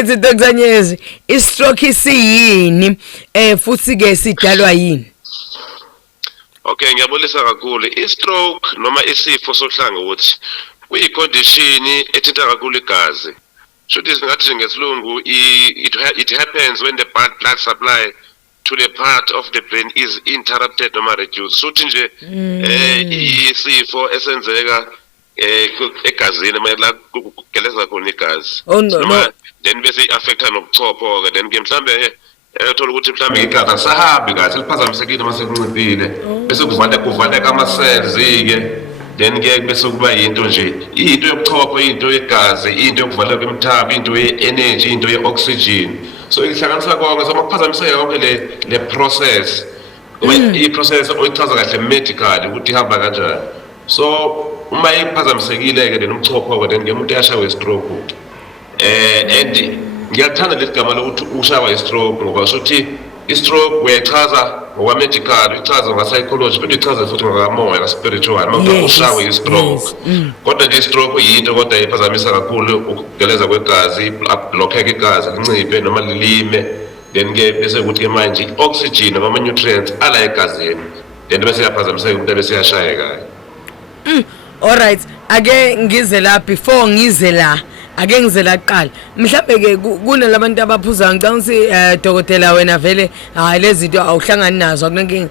Alright Dr. Nyezi, i-stroke isiyini futhi ke sidalwa yini? Okay, ngiyabonisa kakhulu. I-stroke noma isifo sohlangothi kuyicondition ethinta kakhulu igazi. Shothi singathi ngesilungu it happens when the blood supply to the part of the brain is interrupted noma reduced. Shothi nje isifo esenzeka egazini mayela kugeleza khona igazi. Then bese affecta nobuchopho ke then ke mhlambe ethola ukuthi mhlambe igazi alisahambi kahle liphazamisekile mase kunciphile bese kuvaleka ama cells ke then ke bese kuba into nje into yobuchopho into yegazi into yokuvaleka kwemithambo into ye-energy into ye-oxygen so ihlanganisa konke so makuphazamiseka konke le process i-process oyichaza kahle medical ukuthi ihamba kanjani so uma iphazamisekile ke then umchopho ke then ngemuntu uyashaywa i-stroke and ngiyathanda lesigama lokuthi ushawa i-stroke ngoba shothi i-stroke uyachaza ngoba medical uchaza nga psychology kodwa ichaza futhi ngokamoya ka spiritual mawuthi ushawa i-stroke kodwa nje i-stroke yinto kodwa iphazamisa kakhulu ukugeleza kwegazi blockeke igazi linciphe noma lilime then ke bese ukuthi ke manje i-oxygen noma ama-nutrients ala egazini then bese yaphazamiseka umuntu bese yashayeka. Alright, ake ngize la before ngize la ake ngizela kuqala mhlambe ke kunalabantu abaphuza ngicanga ukuthi dokotela wena vele lezi zinto awuhlangani nazo akunenkinga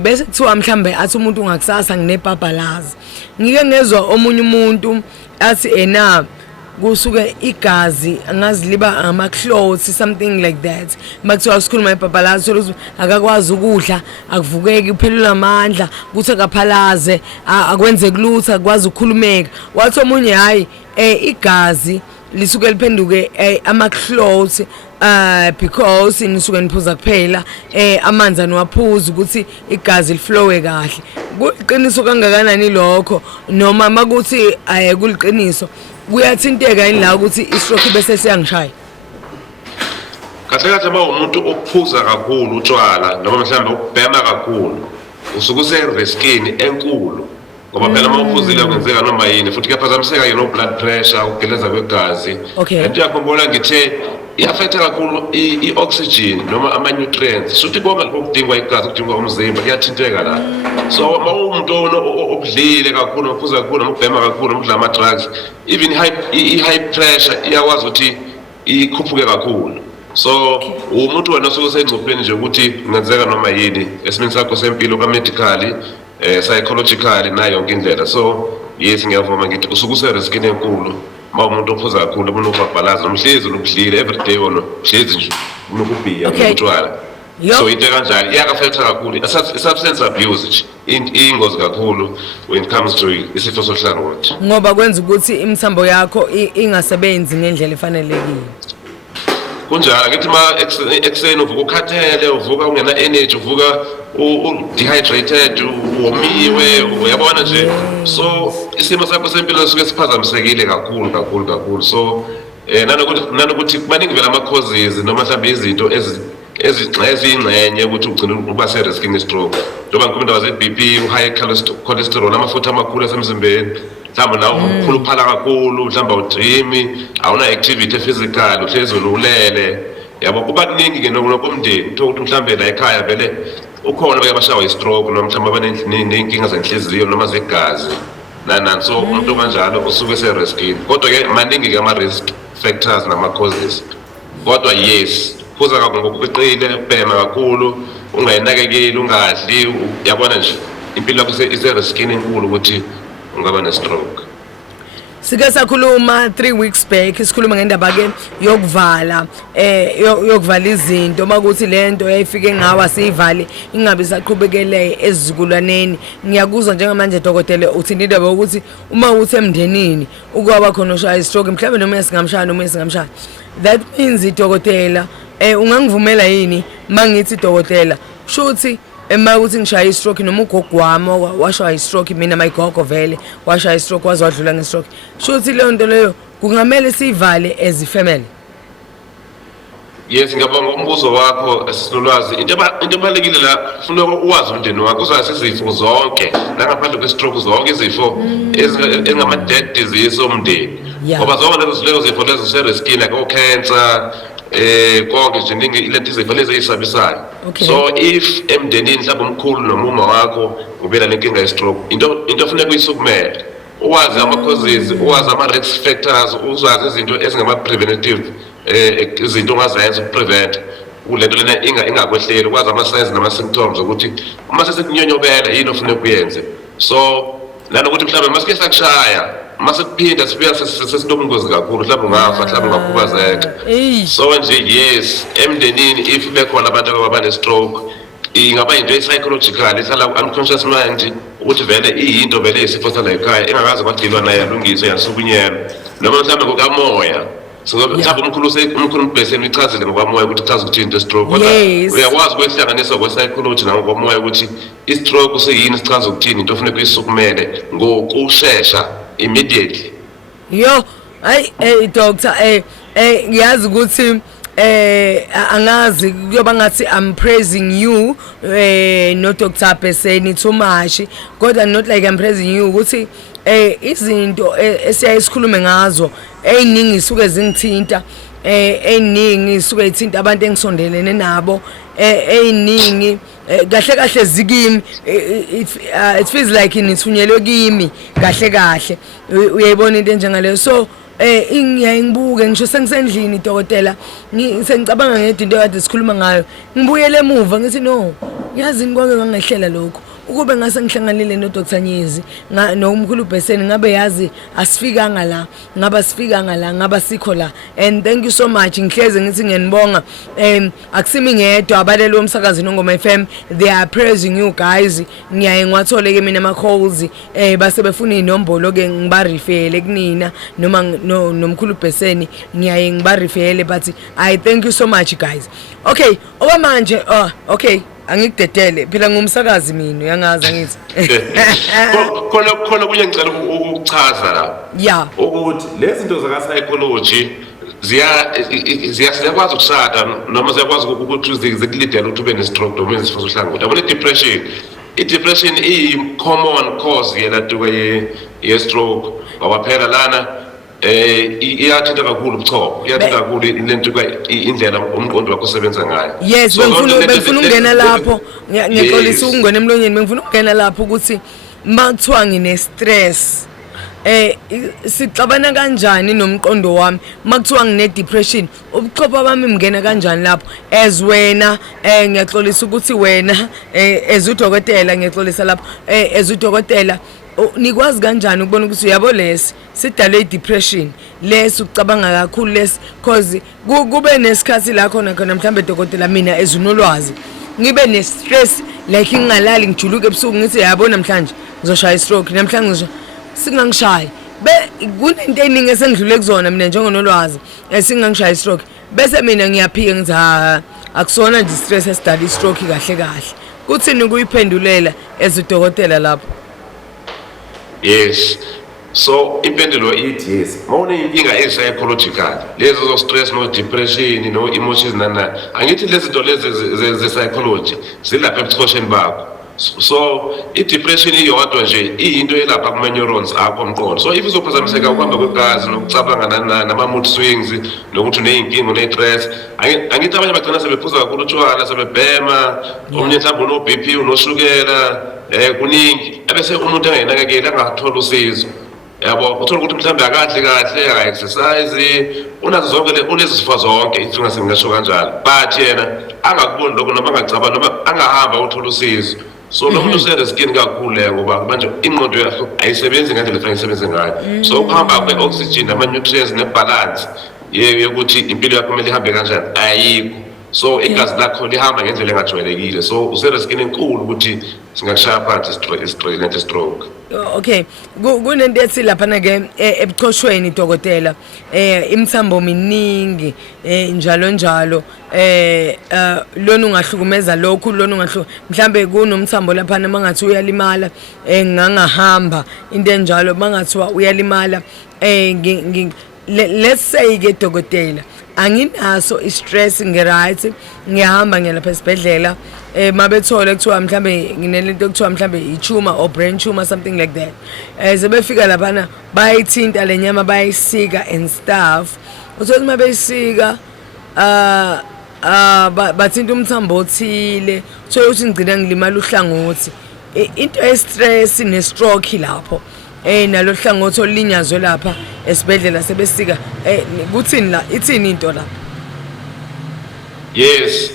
bese kuthiwa mhlambe athi umuntu ngakusasa nginebhabhalazi ngike ngezwa omunye umuntu athi kusuke igazi angazi liba ama-clots something like that makuthiwa sikhuluma ibhabhalazi ukuthi akakwazi ukudla akuvukeki uphelelwa amandla kuthi akaphalaze akwenze kulutho akwazi ukukhulumeka wathi omunye hayi igazi lisuke liphenduke ama-clots because nisuke niphuza kuphela amanzi aniwaphuza ukuthi igazi liflowe kahle kuliqiniso kangakanani lokho noma makuthi kuliqiniso kuyathinteka yini la ukuthi i-stroke bese siyangishaya kahle kahle uma umuntu ophuza kakhulu utshwala noma mhlambe ukubhema kakhulu usuke use-riskini enkulu ngoba phela uma uphuzile kwenzeka noma yini futhi kuyaphazamiseka yini blood pressure ukugeleza kwegazi into yakhombona ngithe i-affecta kakhulu i-oxygen noma ama-nutrients futhi konke lokho kudingwa igazi kudingwa umzimba kuyathinteka la so uma umuntu okudlile kakhulu ophuza kakhulu ukubhema kakhulu ukudla ama-drugs even i-high pressure iyakwazi ukuthi ikhuphuke kakhulu so umuntu wena osuke usengcupheni nje ukuthi kungenzeka noma yini esimeni sakho sempilo ka-medically psychologically nayo yonke indlela so yes ngiyavuma ngithi usuke use-riskini enkulu ma umuntu ophuza kakhulu ubunokubhalaza nomhlezi nokudlile everyday wona hlezi nje unokubhiya utshwala so into kanjani iyaka-affecta kakhulu i-substance abuse nje iyingozi kakhulu when it comes to isifo sohlangothi ngoba kwenza ukuthi imithambo yakho ingasebenzi ngendlela efanelekile kunjalo ngithi ma ekuseni uvuka ukhathele uvuka ungena energy uvuka dehydrated uwomiwe uyabona nje so isimo sakho sempilo suke siphazamisekile kakhulu so nanokuthi kubaningi vele ama-causes noma mhlawumbe izinto eziyingxenye ukuthi ugcine uba se-risking stroke njengoba ngikhuluma ze-BP u-high cholesterol amafutha amakhulu asemzimbeni mhlawumbe nawe ukukhuluphala kakhulu mhlawumbe awudrimi awuna-activity physical uhlezi ulele yabo kuba kuningi-ke nokomndeni kuthiwa ukuthi mhlawumbe la ekhaya vele ukhona beke abashawa i-stroke noma mhlawumbe abaney'nkinga zenhliziyo noma zegazi nanani so umuntu kanjalo usuke se-riskini kodwa-ke maningi-ke ama-risk factors nama-causes kodwa yes phuza ngokweqile ubhema kakhulu ungayinakekeli ungadli yabona nje impilo yakho ise-riskini enkulu ukuthi ungaba ne-stroke sike sakhuluma 3 weeks back sikhuluma ngendaba ke yokuvala izinto makuthi lento yayifike ngawa siyivale ingabe saqhubekele ezizukulwaneni ngiyakuzwa njengamanje dokotela uthi indaba ukuthi uma uthi emndenini ukwaba khona oshaya i-stroke mhlawumbe noma esingamshaya noma esingamshaya that means dokotela ungangivumela yini mangithi dokotela shuthi emakuthi ngishaya i-stroke noma ugogo wami washaya i-stroke mina mayigogo vele washaya i-stroke waze wadlula nge-stroke shuthi leyo nto leyo kungamele siyivale as ifamily Yes, ngiyabonga umbuzo wakho sisolwazi. Into ebalekile la ufuna uwazi umndeni wakho uzazi izifo zonke nangaphandle kwe-stroke zonke izifo ezingama-dead disease omndeni. Ngoba zonke lezo zifo lezo zise-riskini like o-cancer konke nje ningi ilento izifo lezi eyisabisayo. So if emndenini mhlawumbe umkhulu nomuma wakho ubela lenkinga ye-stroke into funeka uyisukumele. Uwazi ama-causes, uwazi ama-risk factors, uzazi izinto ezingama-preventative izinto ongazenza ukuprevent kulento lena ingakwehleli ukwazi ama-signs nama-symptoms ukuthi uma sesekunyonyobela yini ofuneka kuyenze. So nanokuthi mhlawumbe masike sakushaya masekuphinda sibuya sesinobungozi kakhulu mhlawumbe ungafa mhlawumbe ungakhubazeka. So nje yes emndenini if bekhona abantu abane-stroke ingaba into psychological ihlala unconscious mind ukuthi vele iyinto vele isifo sala ekhaya engakaze kwadilwa naye yalungiswa yasukunyelwa noma mhlawumbe ngokamoya. So mhlawumbe umkhulu mbeseni ichazile ngokwamoya ukuthi chaza ukuthi into stroke kodwa uyakwazi ukuhlanganisa kwe-psychology nangokomoya ukuthi i-stroke useyini sichaza ukuthini into ofuneka uyisukumele ngokushesha immediately. Yo hayi doctor ngiyazi ukuthi angazi kuyoba ngathi I'm praising you no Dr. Beseni too much kodwa not like I'm praising you ukuthi izinto esiyayisikhulume ngazo eyiningi isuke zingithinta eyiningi isuke ithinta abantu engisondelene nabo eyiningi kahle zikimi it feels like nithunyelwe kimi kahle uyayibona into enjengaleyo. So ngiyayibuke ngisho sengisendlini dokotela sengicabanga ngedinto ekade sikhuluma ngayo ngibuyele emuva ngithi no yazi konke ngangehlela lokho ukube ngase ngihlanganile no Dr. Nyezi nomkhulu Beseni ngabe yazi asifikanga la ngaba sifikanga la ngaba sikho la. And thank you so much ngihleze ngithi ngiyanibonga akusimi ngedwa abalelo umsakazi noNgoma FM they are praising you guys. Ngiyaye ngwathole ke mina ama calls base befuna inombolo ke ngiba refer kunina noma nomkhulu Beseni ngiyaye ngiba refer but I thank you so much guys. Okay okwamanje okay angikudedele phela ngumsakazi mina uyangazi angithi khona kunye ngicela ukuchaza la ukuthi lezi zinto zaka psychology ziyakwazi ukushada noma ziyakwazi ukuthi zikulidela ukuthi ube ne-stroke noma izifo zohlangothi. Yabona i-depression iyi-common cause yenatuka ye-stroke ngoba phela lana iyathinta kakhulu ubuchopho iyathinta kakhulu lento indlela umqondo wakho osebenza ngayo. Yes bengifuna ungena lapho ngixolisa ukungena emlonyeni bengifuna ungena lapho ukuthi makuthiwa ngine-stress sixabana kanjani nomqondo wami makuthiwa ngine depression ubuchopho bami mngena kanjani lapho as wena ngiyaxolisa ukuthi wena as udokotela ngiyaxolisa lapho as udokotela nikwazi kanjani ukubona ukuthi uyabo lesi sidale depression lesi ucabanga kakhulu lesi cause kube nesikhathi la khona mhlambe dokotela mina ezunolwazi ngibe ne stress like ngingalali ngijuluke ebusuku ngithi yabo namhlanje ngizoshaya stroke namhlanje singangishaya kunento eningi esengidlule kuzona mina njengonolwazi singangishaya stroke bese mina ngiyaphika ngithi akusona nje stress esidala stroke kahle kuthini kuyiphendulela ezudokotela lapho. Yes. So impendulo ithi yes. Mawune inkinga psychological. Lezo zo stress no depression no emotions nana. Angithi lezi zinto lezi ze psychology zilapha ebuchosheni bakho. So i-depression iyodwa nje iyinto elapha kuma neurons akho omqondo. So if uzophazamiseka ukuhamba kwegazi nokucabanga nama mood swings nokuthi uneyinkinga une-stress angithi abanye bagcina sebephuza kakhulu utshwala sebebhema omunye mhlawumbe uno-BP unoshukela kuningi abese umuntu engayenakekeli angathola usizo yabo uthola ukuthi mhlawumbe akadli kahle aka-exercise unazo zonke ulezi zifo zonke ithi ngasengasho kanjalo but yena angakuboni lokho noma angacabanga noma angahamba uthola usizo. So lo muntu useriskini kakhulu le ngoba manje ingqondo yakho ayisebenzi ngendlela efanele isebenze ngayo. So ukuhamba kwe-oxygen ama-nutrients ne-balance yokuthi impilo yakho kumele ihambe kanjani ayikho. So igazi lakho lihamba ngendlela engajwayelekile so useriskini enkulu ukuthi singakushaya phansi i-stroke. Okay kunento ethi lapha ke ebuchoshweni dokotela imthambo miningi njalo lona ungahlukumeza lokhu lona mhlambe kunomthambo lapha mangathi uyalimala ngangahamba into enjalo mangathi uyalimala let's say ke dokotela anginaso istress ngeright ngiyahamba ngiyalapha esibhedlela mabethola kuthiwa mhlambe nginelento ekuthiwa mhlambe i-tumor or brain tumor something like that sebefika laphana bayithinta lenyama bayisika and stuff uthola mabeyisika bathinta umthambo othile uthola ukuthi ngigcina ngilimala uhlangothi into e-stress ne-stroke lapho nalo hlangothi olinyazwe lapha esibhedlela sebesika kuthini la ithini into la Yes,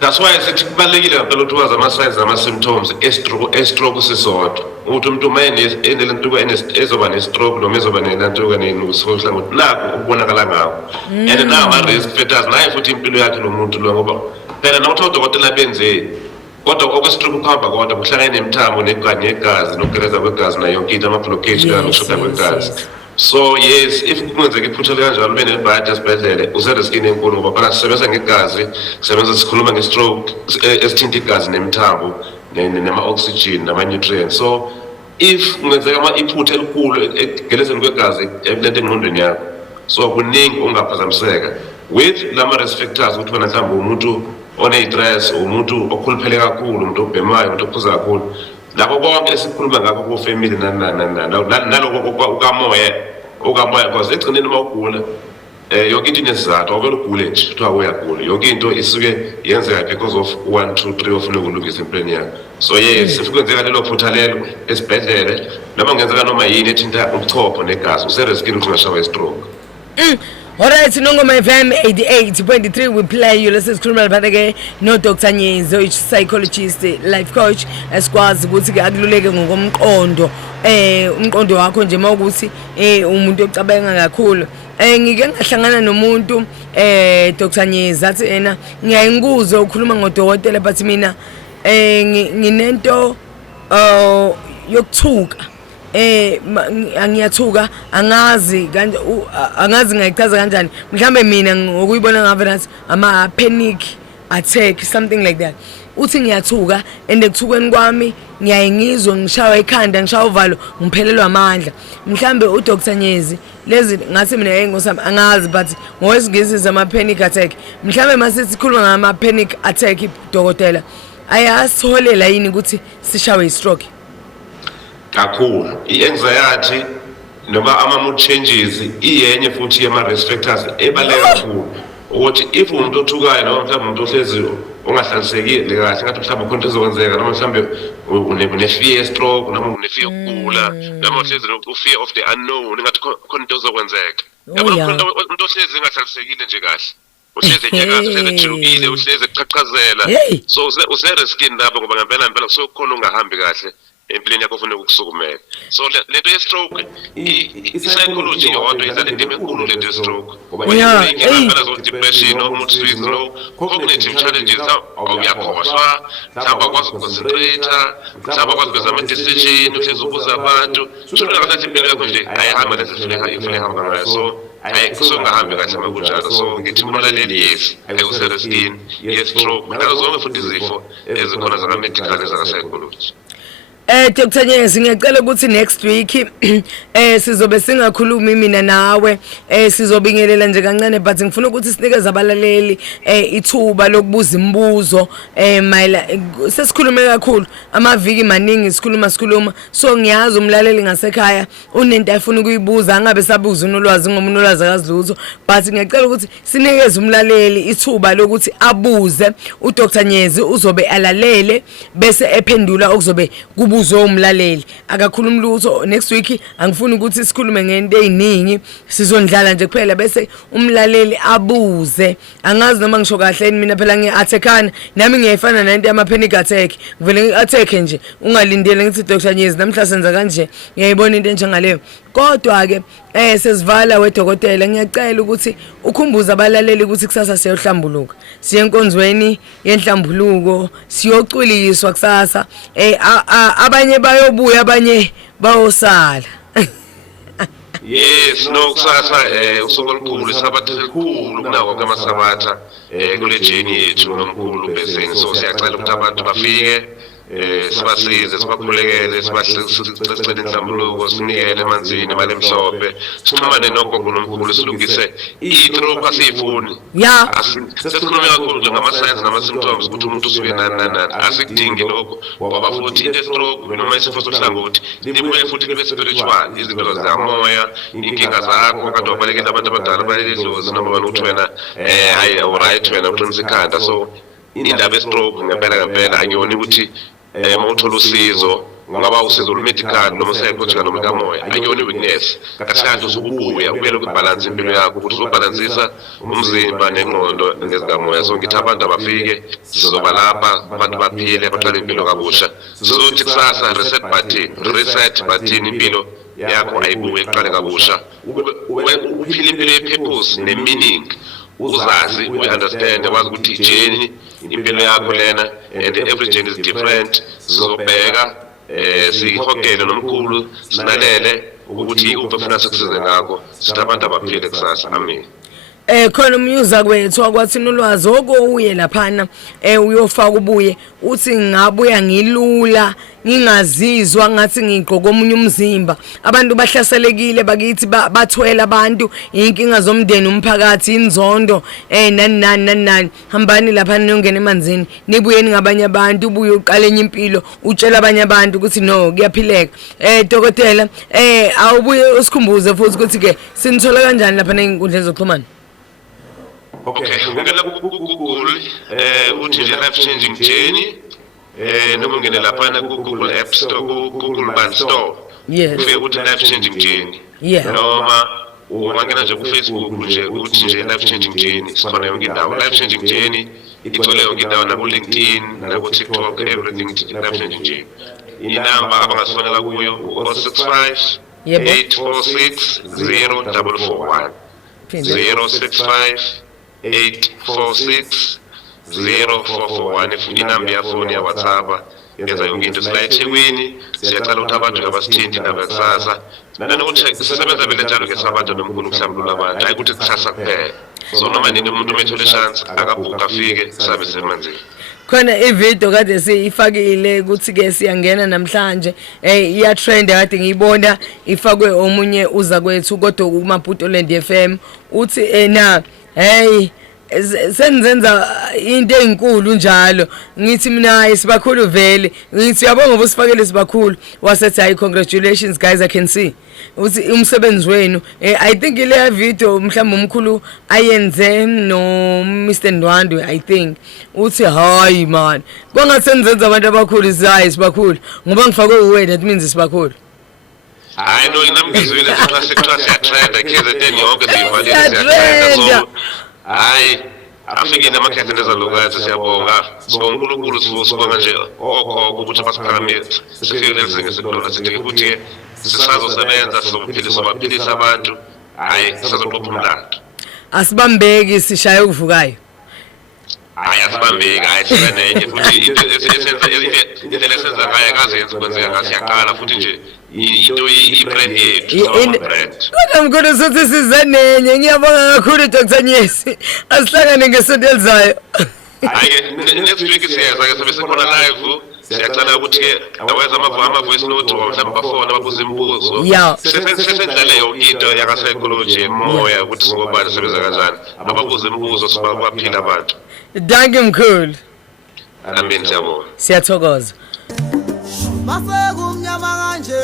that's why sithi kubalekile ngempela ukuthi wazi ama-signs ama-symptoms e-stroke sisodwa ukuthi umuntu uma enelento ezoba ne-stroke noma ezoba nenanto uhlangothi nakho ukubonakala ngawo and nawo ama-risk factors naye futhi impilo yakhe lo muntu lo ngoba phela nawuthi odokotela benzeni kodwa okwe-stroke kuhamba kodwa kuhlangane nemithambo negazi nokugeleza kwegazi nayo yonke into ama-blockage kanye nokushoda kwegazi. So yes, if kungenzeka iphutha kanjalo ube nebhadi esibhedlele useriskini enkulu ngoba phela sisebenza ngegazi sisebenza sikhuluma nge-stroke esithinta igazi nemithambo nema-oxygen nama-nutrients. So if kungenzeka iphutha elikhulu ekugelezeni kwegazi lento engqondweni yakho so kuningi ongaphazamiseka with lama-risk factors ukuthi wena mhlawumbe umuntu one-stress umuntu okhuluphele kakhulu umuntu obhemayo umuntu ophuza kakhulu lapho konke esikhuluma ngakho ku-family naloko ukamoya because ekugcineni uma ugula yonke into inesizathu awuvele ugule nje kuthiwa uyagula yonke into isuke yenzeka because of 1 2 3 ofuna ukulungisa impeni yakho. So yes sikwenzeka lelo phutha lelo esibhedlele noma kungenzeka noma yini ethinta ubuchopho negazi useriskini ukuthi ungashawa i-stroke. Alright, Nongoma FM 88.3 we play you lessons criminal phana no Dr. Nyezo psychologist life coach esikwazi ukuthi ke akululeke ngokomqondo umqondo wakho nje mawukuthi umuntu ocabanga kakhulu ngike ngahlangana nomuntu Dr. Nyeza athi ena ngiyayinguza ukukhuluma ngodokotela but mina nginento yokuthuka angiyathuka angazi ngayichaza kanjani mhlambe mina ngokuyibona ngave nathi ama panic attack something like that uthi ngiyathuka and ekuthukweni kwami ngiyayingizwa ngishawa ikhanda ngishawa uvalo ngiphelelwa amandla mhlambe uDr. Nyezi lezi ngathi mina ngosami angazi but ngowesingisi ama panic attack mhlambe masithi sikhuluma ngama panic attack dokotela ayasitholela yini ukuthi sishawe i-stroke kakhulu i-anxiety noma ama-mood changes iyenye futhi yama-risk factors ebaluleke kakhulu ukuthi if umuntu othukayo noma mhlawumbe umuntu ohlezi ongahlalisekile kahle ngathi mhlawumbe khona into ezokwenzeka noma mhlawumbe une-fear stroke noma une-fear yokugula noma uhlezi u-fear of the unknown ngathi khona into ezokwenzeka yabona khona umuntu ohlezi engahlalisekile nje kahle uhlezi enyakaza uhlezi ejulukile uhlezi ekuqhaqhazela so useriskini lapho ngoba ngempela sokukhona ungahambi kahle empilweni yakho ufuna ukusukumela. So lento ye-stroke i-psychology yodwa idlala indima enkulu lento ye-stroke ngoba ingena zo-depression mood swings cognitive challenges awuyakhohlwa mhlawumbe akwazi ukuconcentrate mhlawumbe akwazi ukwenza ama-decision uhlezi ubuza abantu shona kahle impilo yakho nje ayihamba lezi ifuna ihamba ngayo so songahambi kahle uma kunjalo so ngithi umlaleli yes useriskini ye-stroke nazo zonke futhi izifo ezikhona zaka-medical zaka-psychology. Dr. Nyezi ngiyacela ukuthi next week sizobe singakhulumi mina nawe sizobingelela nje kancane but ngifuna ukuthi sinikeze abalaleli ithuba lokubuza imibuzo sesikhulume kakhulu amaviki maningi sikhuluma so ngiyazi umlaleli ngasekhaya unento afuna ukuyibuza angabe sabuza unolwazi ngoba unolwazi akazilutho but ngiyacela ukuthi sinikeze umlaleli ithuba lokuthi abuze uDr. Nyezi uzobe alalele bese ephendula okuzobe kubu umlaleli akakhuluma lutho next week angifuni ukuthi sikhulume ngento eziningi sizondlala nje kuphela bese umlaleli abuze angazi noma ngisho kahle mina phela ngiattackana nami ngiyifana nento yama panic attack ngivele ngiattack nje ungalindele ngithi Dr. Nyezi namhla senza kanje ngiyayibona into njengaleyo kodwa ke sesivala wedokotela ngiyacela ukuthi ukhumbuze abalaleli ukuthi kusasa siyohlambuluka siye enkonzweni yenhlambuluko siyocwiliswa kusasa abanye bayobuya abanye bayosala. Yes no kusasa usuku olukhulu isabatha elikhulu kunawo kwamasabatha kule jeni yethu nomkhulu bese so siyacela ukuthi abantu bafike sibasize sibakhulekele sibacele inhlambuluko sinikele emanzini imali emhlophe sixhumane nogogo nomkhulu silungise i-stroke asiyifuni sesikhulume kakhulu nje ngama-signs nama-symptoms ukuthi umuntu usuke nani asikudingi lokho ngoba futhi into stroke noma isifo sohlangothi libuye futhi libe spiritual izinto zikamoya inkinga zakho kade wabalekela abantu abadala balele idlozi noma banokuthi wena hayi awuright wena uqinisa ikhanda so indaba ye-stroke ngempela angiyoni ukuthi mawuthola usizo ngaba usizo lwe-medical noma psychological noma kamoya angiyoni weakness kasikade usukubuya ubuyele ukubhalansa impilo yakho ukuthi uzobhalansisa umzimba nengqondo ngezikamoya so ngithi abantu abafike sizoba lapha abantu baphile baqale impilo kabusha sizothi kusasa reset button impilo yakho ayibuye iqale kabusha uphile impilo ye-purpose ne-meaning uzazi u-understand wazi ukuthi ijeni impilo yakho lena and every journey is different sizobheka sihogele nomkhulu sinalele ukuthi ikuphi funa sikusize ngakho sithi abantu abaphile kusasa amen. Khona umyuza kwethu akwathina ulwazi okuye laphana uyofaka ubuye uthi ngabuya ngilula ngingazizwa ngathi ngigqoka omunye umzimba abantu bahlaselekile bakithi bathwela abantu inkinga zomndeni umphakathi inzondo nani hambani laphana niyongena emanzini nibuyeni ngabanye abantu ubuye uqale enye impilo utshela abanye abantu ukuthi no kuyaphileka dokotela awubuye usikhumbuze futhi ukuthi ke sinithola kanjani laphana einkundleni zokuxhumana. Okay, ungena ku-Google uthi nje life changing journey noma ungene laphana ku-Google App Store ku-Google Play Store ufike uthi life changing journey noma ungangena nje ku-Facebook nje uthi nje life changing journey sikhona yonke indawo life changing journey ithole yonke indawo naku-LinkedIn naku-TikTok everything life changing journey. Inamba abangasonela kuyo 065 846 0441 065 846 0441 inamba yafoni ya WhatsApp yenza yonke into sila eThekwini siyacala ukuthi abantu abasithinti indaba kusasa nanokuthi sisebenza vele njalo ke sabantu nomkhulu ukuhlambulula abantu hayi ukuthi kusasa kuphela so noma nini umuntu umethole chance akabhuka afike sabe semanzini. Khona ivideo kade siyifakile ukuthi ke siyangena namhlanje iya trend kade ngiyibona ifakwe omunye uza kwethu kodwa kuMaputoland FM uthi hey senzenza into enkulu njalo ngithi mina isibakhulu vele ngithi yabonga ubusifakele isibakhulu wasethi hayi congratulations guys I can see uthi umsebenzi wenu I think ile video mhlawumbe umkhulu ayenze no Mr Ndwandwe I think uthi hayi man kwangasenzenza abantu abakhulu isibakhulu ngoba ngifakwe uwena that means isibakhulu. Hayi no inamgizwile sekuthiwa siyatrenda KZN yonke siyivalile so hayi afike namakhethe nezalukazi siyabonga uNkulunkulu sibonga nje okhokho ukuthi basiphakamise sifike lezinga sekudona sithi ukuthi sisazosebenza sokuphilisa abantu hayi sisazoqopha umlando asibambeki sishaye ukuvukayo hayi asibambeki hayi sibenenye futhi into esenza ngayo akazenzi kwenzeka ngasiyaqala futhi nje into i-brand yethu kodwa mkhulu sothi sizanenye ngiyabonga kakhulu Dr Nyesi asihlangane ngesonto elizayo. Hayi next week siyeza ke sebesekhona live siyacala ukuthi ke aweza ama-voice note mhlawumbe bafona babuza imibuzo sesendlaleyo into yaka-psychology moya ukuthi singobani sebenza kanjani ababuza imibuzo sibaphila abantu. Danke mkhulu. Amen siyabonga. Siyathokoza. Masekumnyama kanje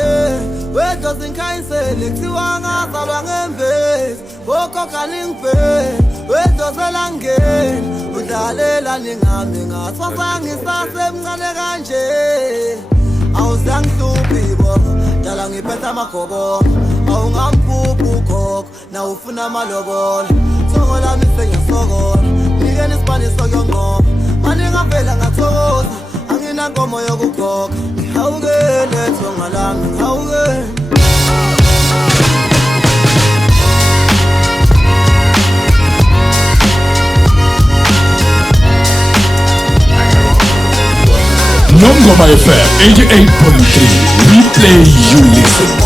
wedwa zinkhanyisele kuthiwa ngazalwa ngembezi bokhokha ningibhele wedwa selangeni udlalela ningami ngathwasa ngisasemncane kanje awuzangihluphi bo dala ngiphethe amagobo awungamphuphi ukhokho na ufuna amalobolo thongo lami sengiyasokola nikeni isibaniso kyongqomo maningavela ngathokoza anginankomo yokukhokha ngihawukele thonga lami ngihawukele. Nongoma FM 88.3, we play, you listen.